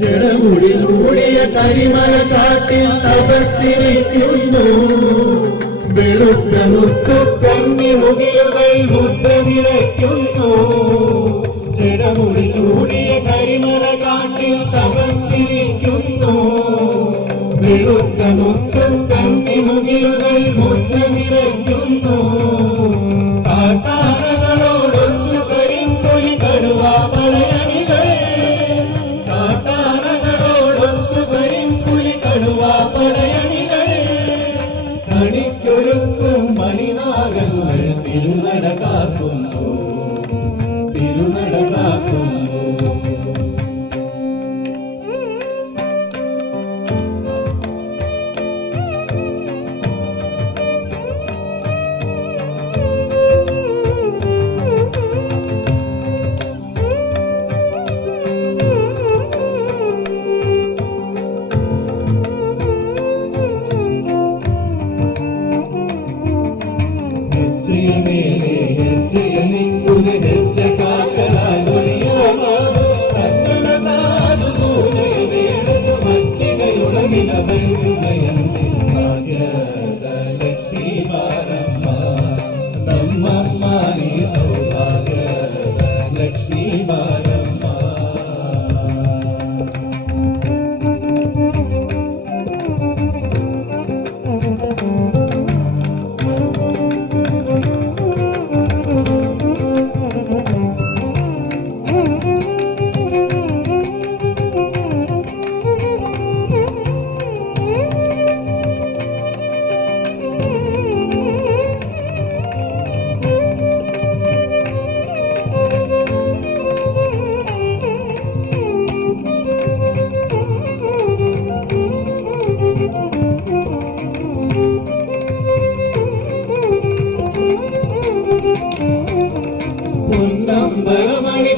ജടമുടി ചൂടിയ കരിമല കാട്ടിൽ തപസ്സിരിക്കുന്നു. വെളുത്ത മുത്തു കന്നി മുകിലുകൾ മുദ്ര നിറയ്ക്കുന്നു. ജടമുടി ചൂടിയ കരിമല കാട്ടിൽ തപസ്സിരിക്കുന്നു. വെളുത്ത മുത്തു കന്നി മുകിലുകൾ മുദ്ര നിറയ്ക്കുന്നു. കാട്ടാനകളോടൊന്നു കരിമ്പുലി കടുവാ പടയണികൾ. കാട്ടാനകളോടൊന്നു കരിമ്പുലി കടുവാ പടയണികൾ. കണിക്കൊരുക്കും മണിനാഗങ്ങൾ തിരുനട കാക്കുന്നു. തിരുനട കാക്കുന്നു.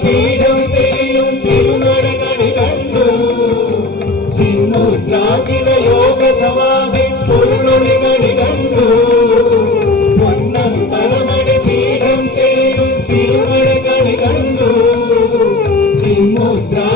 പീഠം തെളിയും തിരുനടകണി കണ്ടു. ചിന്മുദ്രാകിത യോഗ സമാധി പൊരുളൊളി കണി കണ്ടു. പൊന്നമ്പലമണി പീഠം തെളിയും തിരുനടകണി കണ്ടു. ചിന്മുദ്രാ